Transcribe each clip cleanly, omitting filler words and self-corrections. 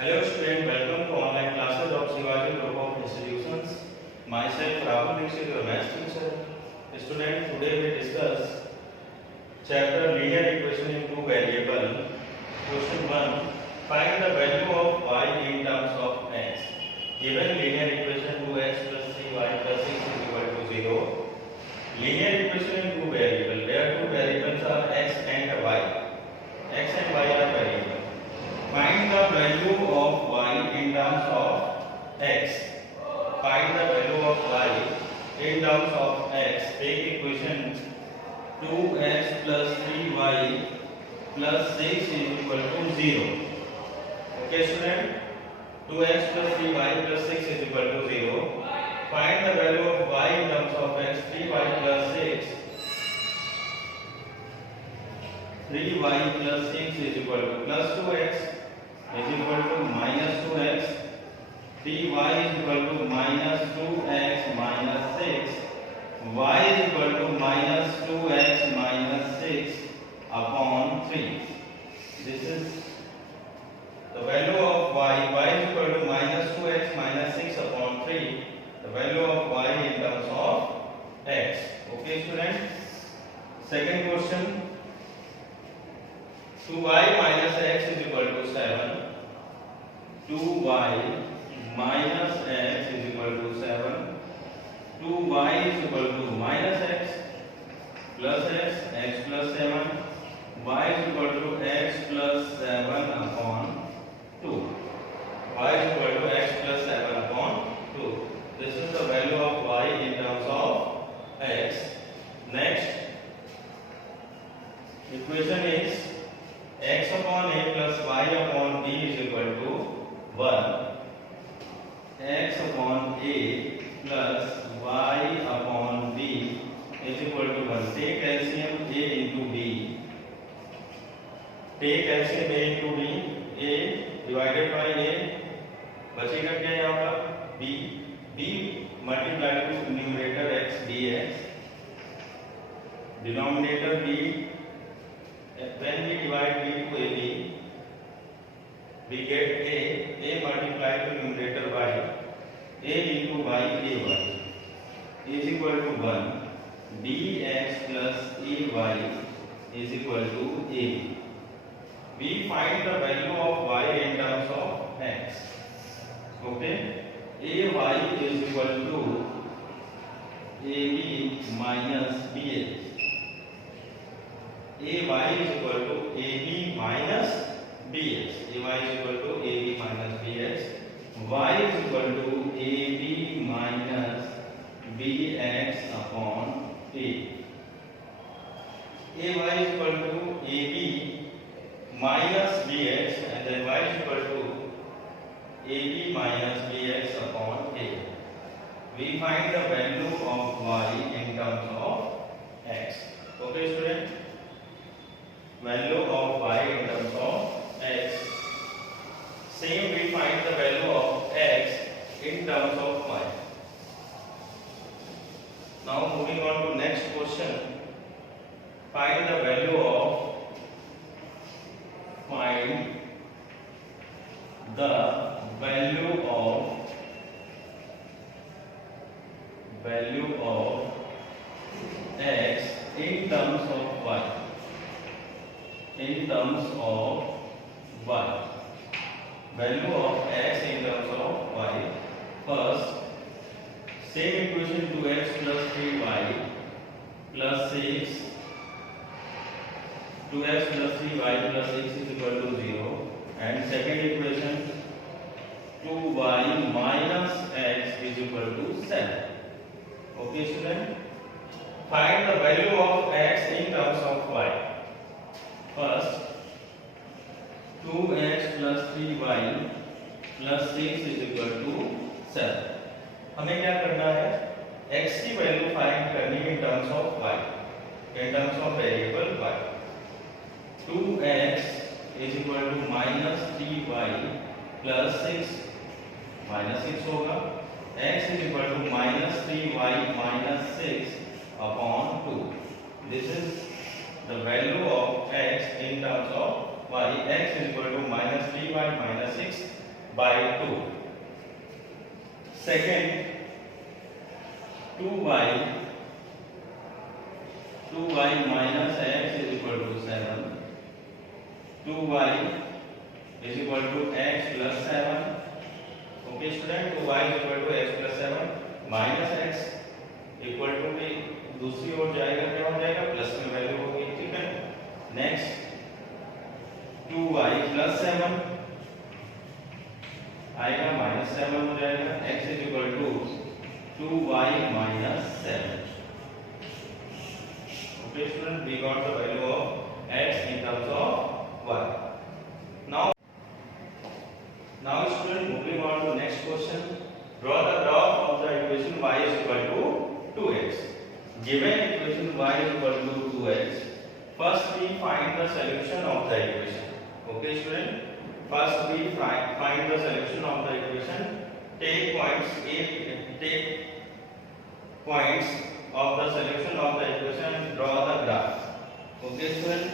Hello student, welcome to online classes of Shivaji Group of Institutions. Myself Rahul Dixit, your maths teacher. Student, today we discuss chapter linear equation in two variable. Question 1. Find the value of y in terms of x. Given linear equation 2x plus 3y plus 6 is equal to 0. Linear equation in two variable, where two variables are x and y. X and y are variable. Find the value of y in terms of x. Find the value of y in terms of x. Take equation 2x plus 3y plus 6 is equal to 0. Okay student? 2x plus 3y plus 6 is equal to 0. Find the value of y in terms of x. 3y plus 6. 3y plus 6 is equal to plus 2x. Is equal to minus 2x. 3y is equal to minus 2x minus 6. Y is equal to minus 2x minus 6 upon 3. This is the value of y. Y is equal to minus 2x minus 6 upon 3. The value of y in terms of x. Okay student. Second question. 2y minus x is equal to 7. 2y minus x is equal to 7. 2y is equal to minus x plus x plus 7. Y is equal to x plus 7 upon 2. Y is equal to x plus 7 upon 2. This is the value of y in terms of x. Next equation is x upon a plus y upon b is equal to 1. X upon a plus y upon b is equal to 1. Take LCM a into b. Take LCM a into b. A divided by a बचेगा क्या यहाँ पर b. b multiplied to numerator x dx. Denominator b. When we divide b to ab, we get a multiplied to numerator y. A into y ay is equal to 1. Bx plus ay is equal to ab. We find the value of y in terms of x. Okay. Ay is equal to ab minus bx. Ay is equal to ab minus bx. Ay is equal to ab minus bx. Y is equal to ab minus bx upon a. Ay is equal to ab minus bx and then y is equal to ab minus bx upon a. We find the value of y in terms of x. Okay student? Value of y in terms of x. Same we find the value of x in terms of y. Now moving on to next question. Find the value of x in terms of y. In terms of y. Value of x in terms of y. First, same equation 2x plus 3y plus 6. 2x plus 3y plus 6 is equal to 0. And second equation 2y minus x is equal to 7. Okay student? Find the value of x in terms of y. First, 2x plus 3y plus 6 is equal to 7. हमें क्या करना है? x की value find करनी है in terms of y. In terms of variable y. 2x is equal to minus 3y plus 6. Minus 6 होगा. X is equal to minus 3y minus 6 upon 2. This is the value of x in terms of y. X is equal to minus 3y minus 6 by 2. Second, 2y minus x is equal to 7. 2y is equal to x plus 7. Okay student, 2y is equal to x plus 7 minus x equal to भी दूसरी ओर जाएगा, क्या हो जाएगा, plus में value होगी, ठीक है। नेक्स्ट 2y प्लस 7 आएगा, माइनस 7 हो जाएगा, x is equal to 2y minus 7. Okay student, we got the value of x in terms of y. Now student, moving on to next question. Draw the graph of the equation y is equal to 2x. Given equation y is equal to 2x, first we find the solution of the equation. Okay student, first we find the solution of the equation. Take points of the solution of the equation and draw the graph. Okay student,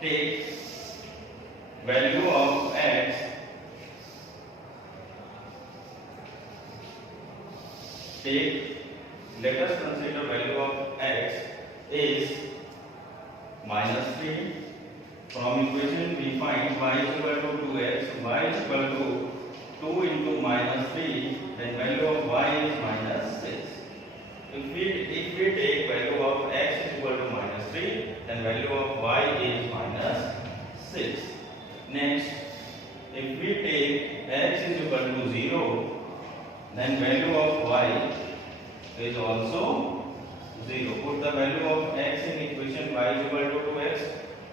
take value of x, let us consider value of x is minus 3. From equation we find y is equal to 2x, y is equal to 2 into minus 3, then value of y is minus 6. If we take value of x is equal to minus 3, then value of y is minus 6. Next, if we take x is equal to 0, then value of y is also 0. Put the value of x in equation y is equal to 2x.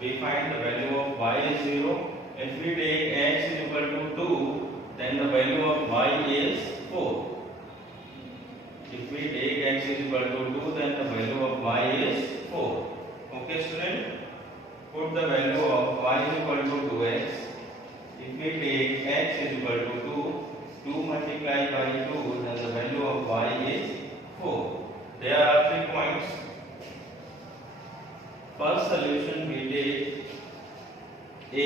We find the value of y is 0. If we take x is equal to 2, then the value of y is 4. If we take x is equal to 2, then the value of y is 4. Okay student, put the value of y is equal to 2x. If we take x is equal to 2 multiplied by 2, then the value of y is 4. There are 3 points. First solution we take A,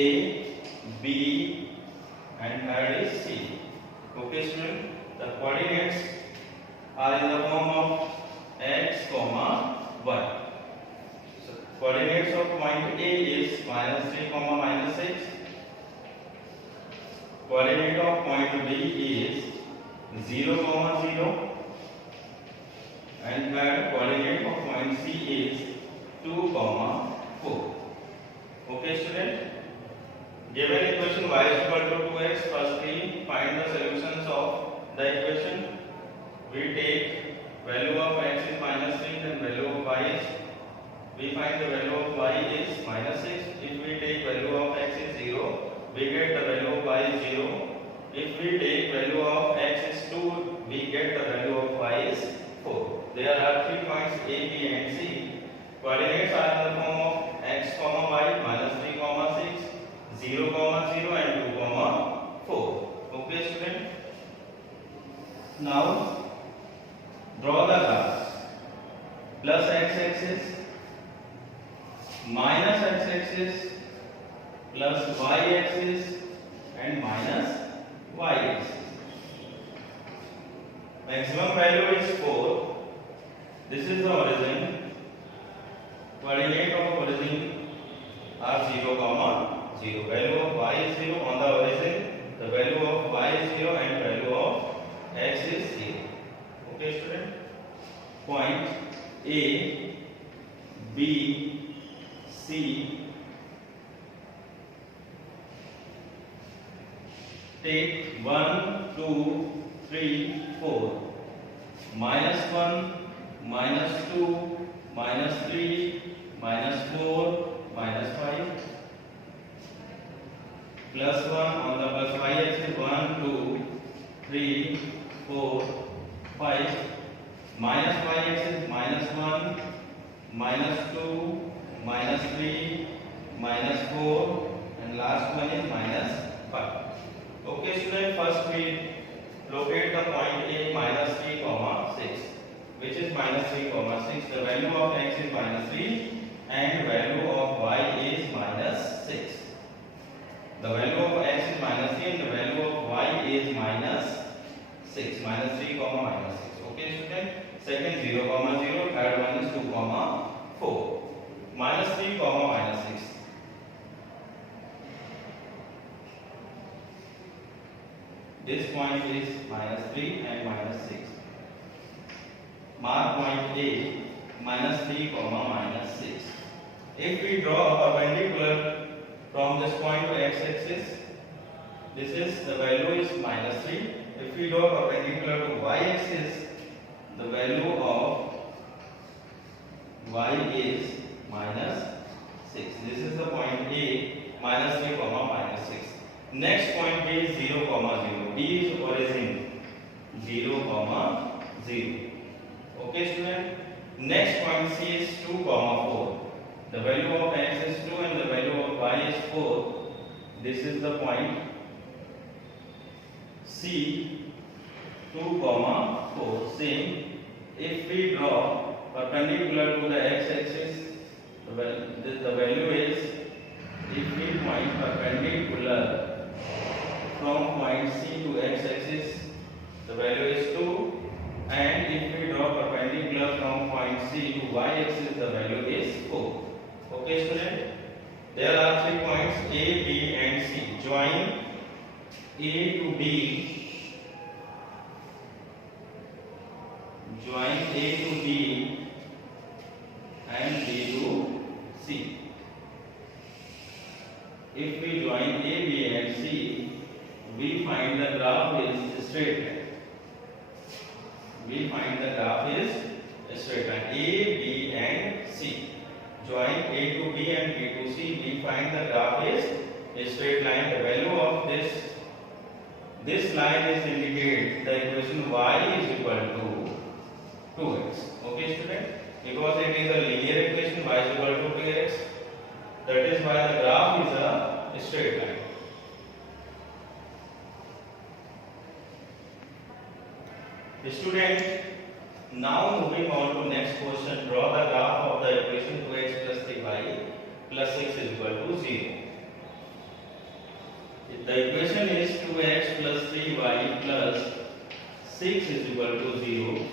B and third is C. Okay student, the coordinates are in the form of x, y. So coordinates of point A is minus 3, minus 6. Coordinate of point B is 0, 0. And third coordinate of point C is 2, 4. Okay student, given equation y is equal to 2x, first we find the solutions of the equation. We take value of x is minus 3, then value of y is, we find the value of y is minus 6. If we take value of x is 0, we get the value of y is 0. If we take value of x is 2, we get the value of y is 4. There are 3 points A, B and C. Coordinates are in the form of x, y, minus 3, 6, 0, 0 and 2, 4. Okay student. Now draw the graph. Plus x-axis, minus x-axis, plus y-axis and minus y-axis. Maximum value is 4. This is the origin. Coordinate of origin are 0, 0. Value of y is 0 on the origin. The value of y is 0 and value of x is 0. Okay student. Point A, B, C. Take 1, 2, 3, 4. Minus 1, minus 2, minus 3, minus 4, minus 5. Plus 1 on the plus y axis, 1, 2, 3, 4, 5. Minus y axis, minus 1, minus 2, minus 3, minus 4 and last one is minus 5. Okay student, first we locate the point A minus 3, 6. Which is minus 3, 6. The value of x is minus 3 and value of y is minus 6. The value of x is minus 3 and the value of y is minus 6. Minus 3 comma minus 6. Okay student. Second 0 comma 0. Third one is 2 comma 4. Minus 3 comma minus 6. This point is minus 3 and minus 6. Mark point A, minus 3 comma minus 6. If we draw a perpendicular from this point to x-axis, this is the value is minus 3. If we draw perpendicular to y-axis, the value of y is minus 6. This is the point A, minus 3 comma minus 6. Next point B is 0 comma 0. B is origin 0 comma 0. Okay student. Next point C is 2 comma 4. The value of x is 2 and the value of y is 4. This is the point C 2 comma 4. Same. If we draw perpendicular to the x-axis, the value is, if we point perpendicular from point C to x-axis, the value is 2, and if we draw perpendicular from point C to y-axis, the value is 4. Okay student, there are 3 points A, B and C. Join A to B, join A to B and B to C. If we join A, B and C, we find the graph is straight line. We find the graph is straight line. A, B and C. Join A to B and B to C. We find the graph is a straight line. The value of this line is indicate the equation y is equal to 2x. Okay student? Because it is a linear equation, y is equal to 2x. That is why the graph is a straight line. Student, now moving on to next question. Draw the graph of the equation 2x plus 3y plus 6 is equal to 0. If the equation is 2x plus 3y plus 6 is equal to 0,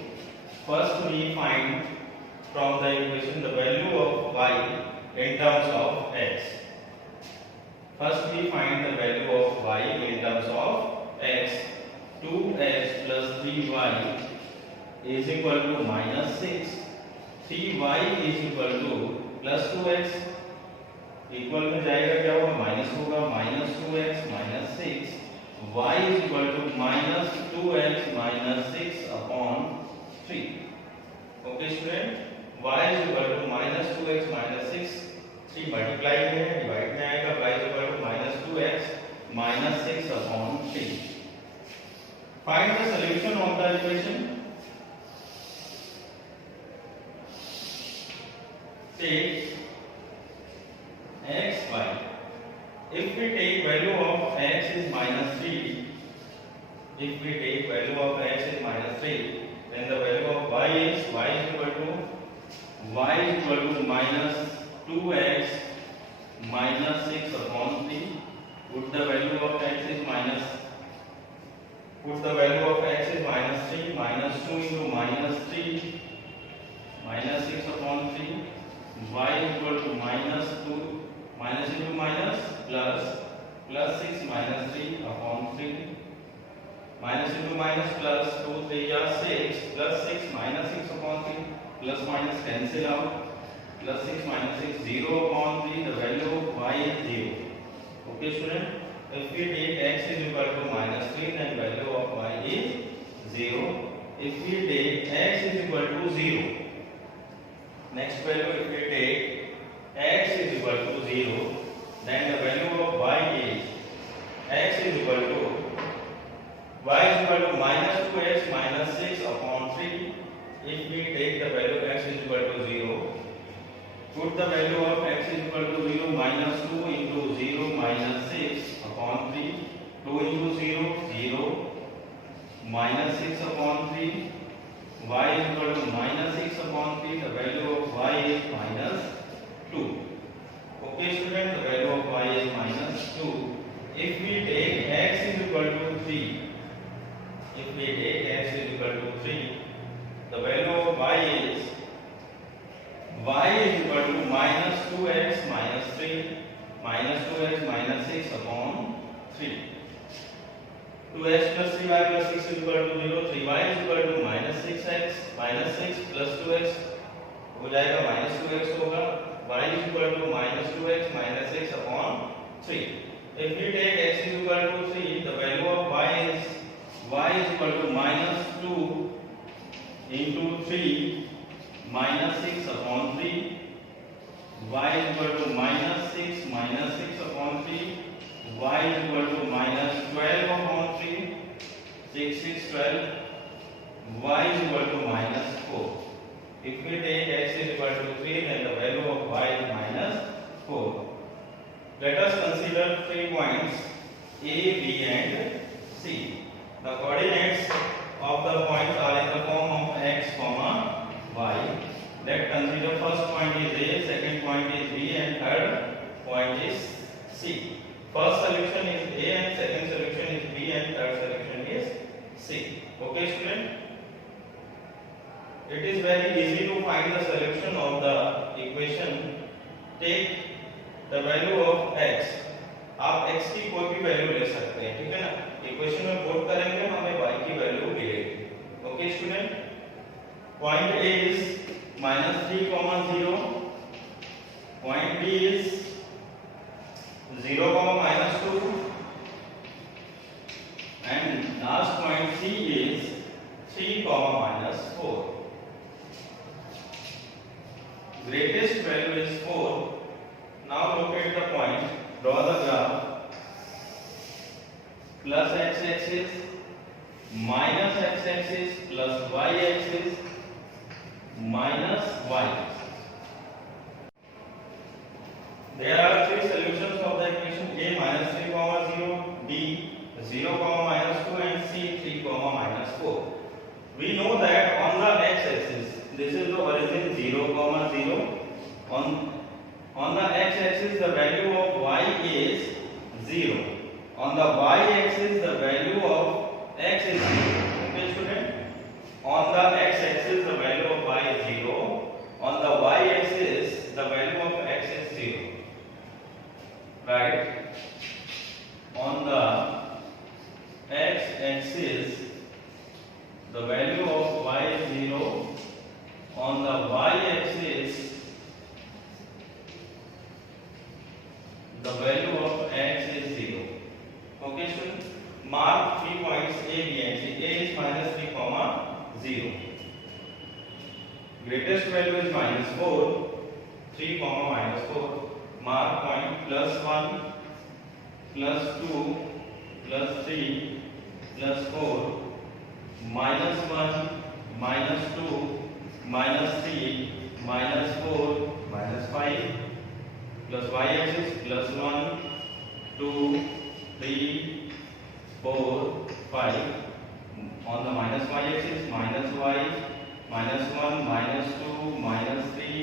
first we find from the equation the value of y in terms of x. First we find the value of y in terms of x. 2x plus 3y is equal to minus 6. 3y is equal to plus 2x. Equal में जाएगा क्या होगा, minus होगा, minus 2x minus 6. y is equal to minus 2x minus 6 upon 3. Okay student, y is equal to minus 2x minus 6. 3 multiply में है, divide में आएगा. y is equal to minus 2x minus 6 upon 3. Find the solution of the equation. Take x, y. If we take value of x is minus 3, if we take value of x is minus 3, then the value of y is equal to minus 2x minus 6 upon 3. Put the value of x is minus 3, minus 2 into minus 3, minus 6 upon 3. Y is equal to minus 2, minus into minus, plus 6 minus 3 upon 3. Minus into minus, plus 2 3 are 6, plus 6 minus 6 upon 3, plus minus cancel out, plus 6 minus 6 0 upon 3. The value of y is 0. Okay student, if we take x is equal to minus 3, then value of y is 0. If we take x is equal to 0, next value if we take x is equal to 0, then the value of y is x is equal to minus 2x minus 6 upon 3. If we take the value x is equal to 0, put the value of x is equal to 0, minus 2 into 0 minus 6 upon 3. 2 into 0, 0, minus 6 upon 3. Y is equal to minus 6 upon 3. The value of y is minus 2. Okay student, the value of y is minus 2. if we take x is equal to 3, if we take x is equal to 3, the value of y is equal to minus 2x minus 3 minus 2x minus 6 upon 3. 2x plus 3y plus 6 is equal to 0. 3y is equal to minus 6x minus 6 plus 2x हो जाएगा minus 2x होगा. y is equal to minus 2x minus 6 upon 3. If we take x is equal to 3, the value of y is equal to minus 2 into 3 minus 6 upon 3. Y is equal to minus 6 minus 6 upon 3. Y is equal to minus 12 upon 3. 6 6 12. Y is equal to minus 4. If we take x is equal to 3, then the value of y is minus 4. Let us consider 3 points A, B and C. The coordinates of the points are in the form of x, y. Let's consider first point is A, second point is B and third point is C. First solution is A and second solution is B and third solution is C. Okay student? It is very easy to find the solution of the equation. Take the value of x. आप x की कोई भी value ले सकते हैं, ठीक है ना. इक्वेशन में पुट करेंगे हमें y की वैल्यू मिलेगी. Okay student. Point A is -3, 0. Point B is 0, -2. And last point C is 3, -4. Greatest value is 4. Now locate the point. Draw the graph. Plus x-axis, minus x-axis, plus y-axis, minus y-axis. There are three solutions of the equation: A -3, 0, B 0, -2, and C 3, -4. We know that on the x-axis, this is the origin 0, 0. On the x-axis, the value of y is 0. On the y-axis, the value of x is 0. Okay, student? On the x-axis, the value of y is 0. On the y-axis, the value of x is 0. Right? On the x-axis, the value of y is 0. On the y-axis, the value of x is 0. Okay, student? Mark 3 points A, B and C. A is -3, 0. Greatest value is -4. 3, -4. Mark point +1, +2, +3, +4, -1, -2, -3, -4, -5. Plus y-axis +1, 2, 3, 4, 5. On the minus y-axis, minus y, -1, -2, -3,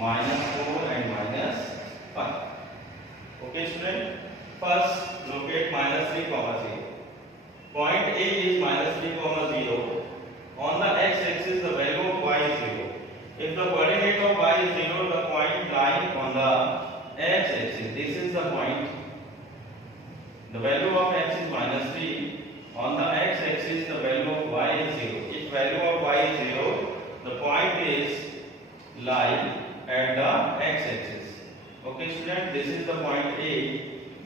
-4 and -5. Okay, student. First, locate -3, 0. Point A is -3, 0. On the x-axis, the value of y is 0. If the coordinate of y is 0, the point lying on the x-axis, this is the point. The value of x is -3. On the x-axis, the value of y is 0. If value of y is 0, the point is lying at the x-axis. Okay, student, this is the point A,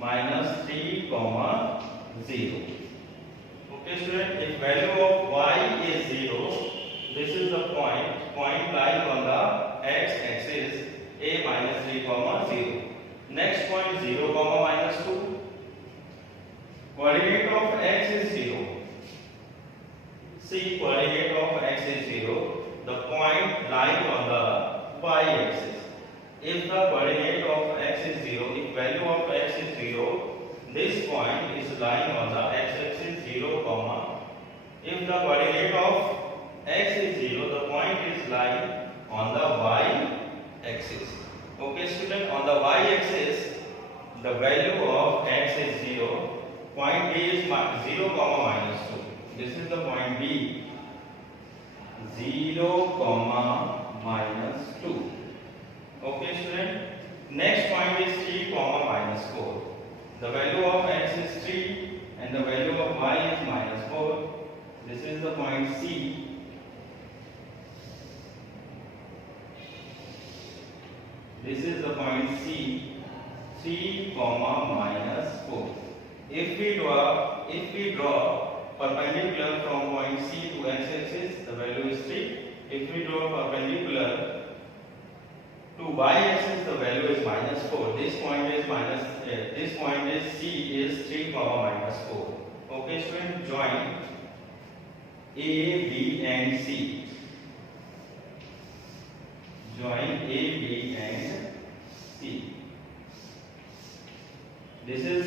-3, 0. Okay, student, if value of y is 0, this is the point lying on the x-axis, A -3, 0. Next point 0, -2. Coordinate of x is 0. See, coordinate of x is 0. The point lying on the y-axis. If the coordinate of x is 0, if value of x is 0, this point is lying on the x-axis 0, if the coordinate of x is 0, the point is lying on the y-axis. Okay, student, on the y-axis, the value of x is 0, point B is 0 comma minus 2. This is the point B, 0 comma minus 2. Okay student, next point is 3 comma minus 4. The value of x is 3 and the value of y is minus 4. This is the point C. This is the point C, 3 comma minus 4. If we draw perpendicular from point C to x-axis, the value is 3. If we draw perpendicular to y-axis, the value is minus 4. This point is C is 3 comma minus 4. Okay student, join A, B and C. Join A, B and C. This is,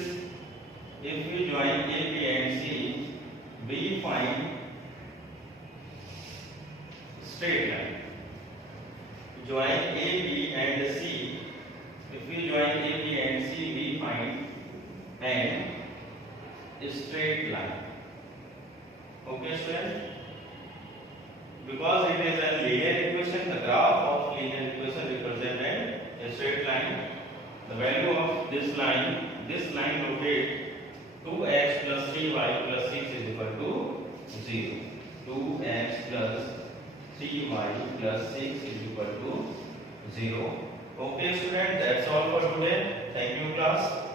if we join A, B and C, we find straight line. Join A, B and C. If we join A, B and C, we find an straight line. Okay student? Because it is a linear equation, the graph of linear equation represents a straight line. The value of this line rotate 2x plus 3y plus 6 is equal to 0. 2x plus 3y plus 6 is equal to 0. Okay student, that's all for today. Thank you class.